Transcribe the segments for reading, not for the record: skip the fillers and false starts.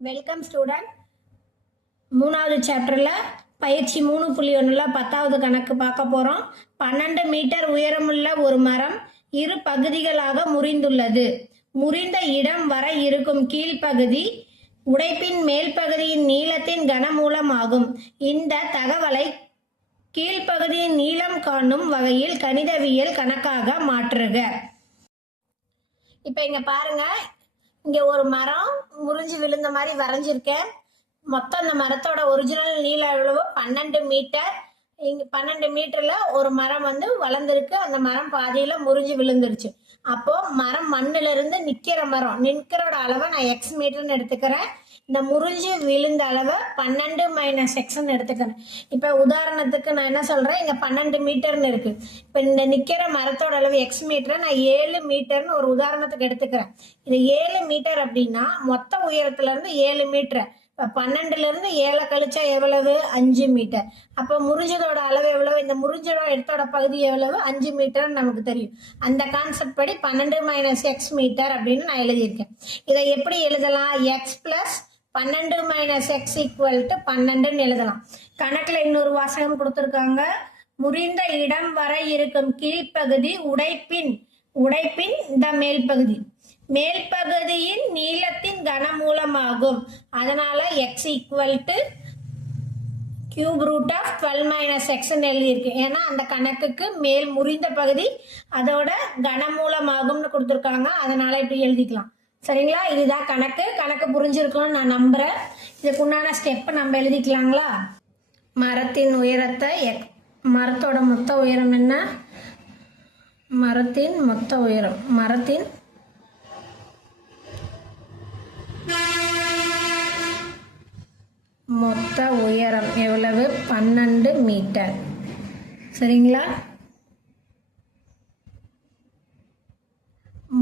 Welcome student. 3வது சாப்டரில் பயிற்சி 3.1ல் 10வது கணக்கு பார்க்க போகிறோம். 12 மீட்டர் உயரமுள்ள ஒரு மரம் இரு பகுதிகளாக முறிந்துள்ளது. முறிந்த இடம் வரை இருக்கும் கீழ்ப்பகுதி உடைப்பின் மேல் பகுதியின் நீளத்தின் கனமூலம் ஆகும். இந்த தகவலை கீழ்ப்பகுதியின் நீளம் காணும் வகையில் கணிதவியல் கணக்காக மாற்றுக. இப்போ இங்கே பாருங்க, இங்கே ஒரு மரம் முறிஞ்சு விழுந்த மாதிரி வரைஞ்சிருக்கேன். மொத்தம் அந்த மரத்தோட ஒரிஜினல் நீளம் எவ்வளவு? 12 மீட்டர். இங்கே 12 மீட்டரில் ஒரு மரம் வளர்ந்துருக்கு. அந்த மரம் பாதியில் முறிஞ்சு விழுந்துருச்சு. அப்போது மரம் மண்ணிலிருந்து நிற்கிற மரம் நிற்கிறோட அளவை நான் எக்ஸ் மீட்டர்னு எடுத்துக்கிறேன். இந்த முறிஞ்சு விழுந்த அளவை 12 - எக்ஸ்ன்னு எடுத்துக்கிறேன். இப்போ உதாரணத்துக்கு நான் என்ன சொல்கிறேன், இங்கே 12 மீட்டர்னு இருக்குது. இப்போ இந்த நிற்கிற மரத்தோட அளவு எக்ஸ் மீட்டரை நான் 7 மீட்டர்னு ஒரு உதாரணத்துக்கு எடுத்துக்கிறேன். இது 7 மீட்டர் அப்படின்னா மொத்த உயரத்துலேருந்து 7 மீட்டர். இப்போ 12லேருந்து 7 கழிச்சா எவ்வளவு? 5 மீட்டர். அப்போ முறிஞ்சதோட அளவு எவ்வளவு? இந்த முறிஞ்சதோட இடத்தோட பகுதி எவ்வளவு? 5 மீட்டர்னு நமக்கு தெரியும். அந்த கான்செப்ட் படி 12 - எக்ஸ் மீட்டர் அப்படின்னு நான் எழுதியிருக்கேன். இதை எப்படி எழுதலாம்? X plus 12 - X equal to 12ன்னு எழுதலாம். கணக்கில் இன்னொரு வாசகம் கொடுத்துருக்காங்க. முறிந்த இடம் வரை இருக்கும் கீழ்ப்பகுதி உடைப்பின் இந்த மேல் பகுதி மேல்பகுதியின் நீளத்தின் கனமூலமாகும். அதனால x equal to cube root of 12 - எக்ஸ்ன்னு எழுதியிருக்கு. ஏன்னா அந்த கணக்குக்கு மேல் முறிந்த பகுதி அதோட கனமூலமாகும்னு கொடுத்துருக்காங்க. அதனால இப்படி எழுதிக்கலாம். சரிங்களா? இதுதான் கணக்கு புரிஞ்சிருக்கணும்னு நான் நம்புறேன். இதுக்குண்டான ஸ்டெப்பை நம்ம எழுதிக்கலாங்களா? மரத்தின் உயரத்தை மரத்தோட மொத்த உயரம் என்ன? மரத்தின் மொத்த உயரம் மொத்த உயரம் எவ்வளவு? 12 மீட்டர். சரிங்களா?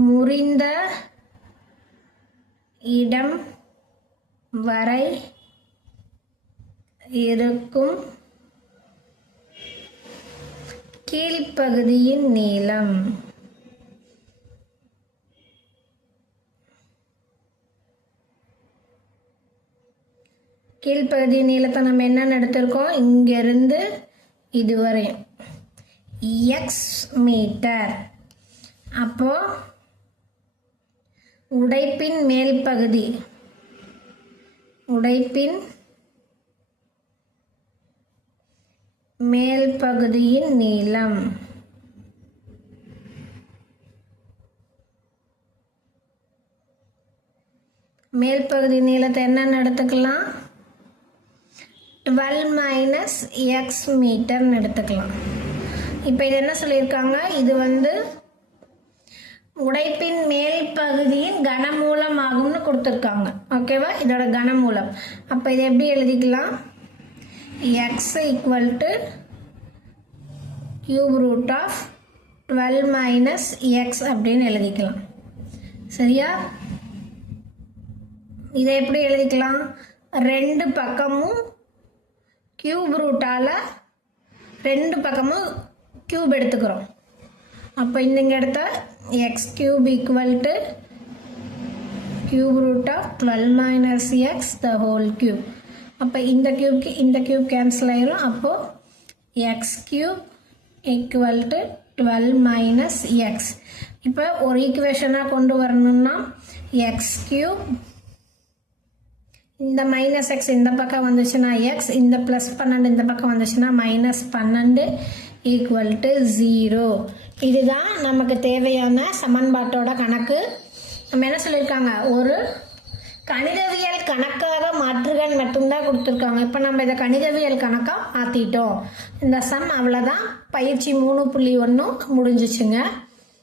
முறிந்த இடம் வரை இருக்கும் கீழ்ப்பகுதியின் நீளம் கீழ்ப்பகுதி நீளத்தை நம்ம என்னன்னு எடுத்திருக்கோம்? இங்கிருந்து இதுவரை எக்ஸ் மீட்டர். அப்போ உடைப்பின் மேல் பகுதியின் நீளம் மேல் பகுதி நீளத்தை என்னன்னு எடுத்துக்கலாம்? 12 - எக்ஸ் மீட்டர்னு எடுத்துக்கலாம். இப்போ இது என்ன சொல்லியிருக்காங்க? இது உடைப்பின் மேல் பகுதியின் கனமூலம் ஆகும்னு கொடுத்துருக்காங்க. ஓகேவா? இதோட கனமூலம். அப்போ இதை எப்படி எழுதிக்கலாம்? X equal to cube root of 12 - x அப்படின்னு எழுதிக்கலாம். சரியா? இதை எப்படி எழுதிக்கலாம்? ரெண்டு பக்கமும் கியூப் ரூட்டால் ரெண்டு பக்கமும் கியூப் எடுத்துக்கிறோம். அப்போ இந்த இடத்த x cube equal to cube root of 12 - x the whole cube. அப்போ இந்த கியூப் கேன்சல் ஆயிரும். அப்போது x cube equal to 12 - x. இப்போ ஒரு ஈக்குவேஷனாக கொண்டு வரணும்னா எக்ஸ் கியூப் இந்த -x இந்த பக்கம் வந்துச்சுன்னா எக்ஸ், இந்த +12 இந்த பக்கம் வந்துச்சுன்னா -12 ஈக்குவல் டு 0. இதுதான் நமக்கு தேவையான சமன்பாட்டோட கணக்கு. நம்ம என்ன சொல்லியிருக்காங்க? ஒரு கணிதவியல் கணக்காக மாற்றுகள் மட்டும்தான் கொடுத்துருக்காங்க. இப்போ நம்ம இதை கணிதவியல் கணக்காக மாற்றிட்டோம். இந்த சம் அவ்வளோதான். பயிற்சி 3.1 முடிஞ்சிச்சுங்க.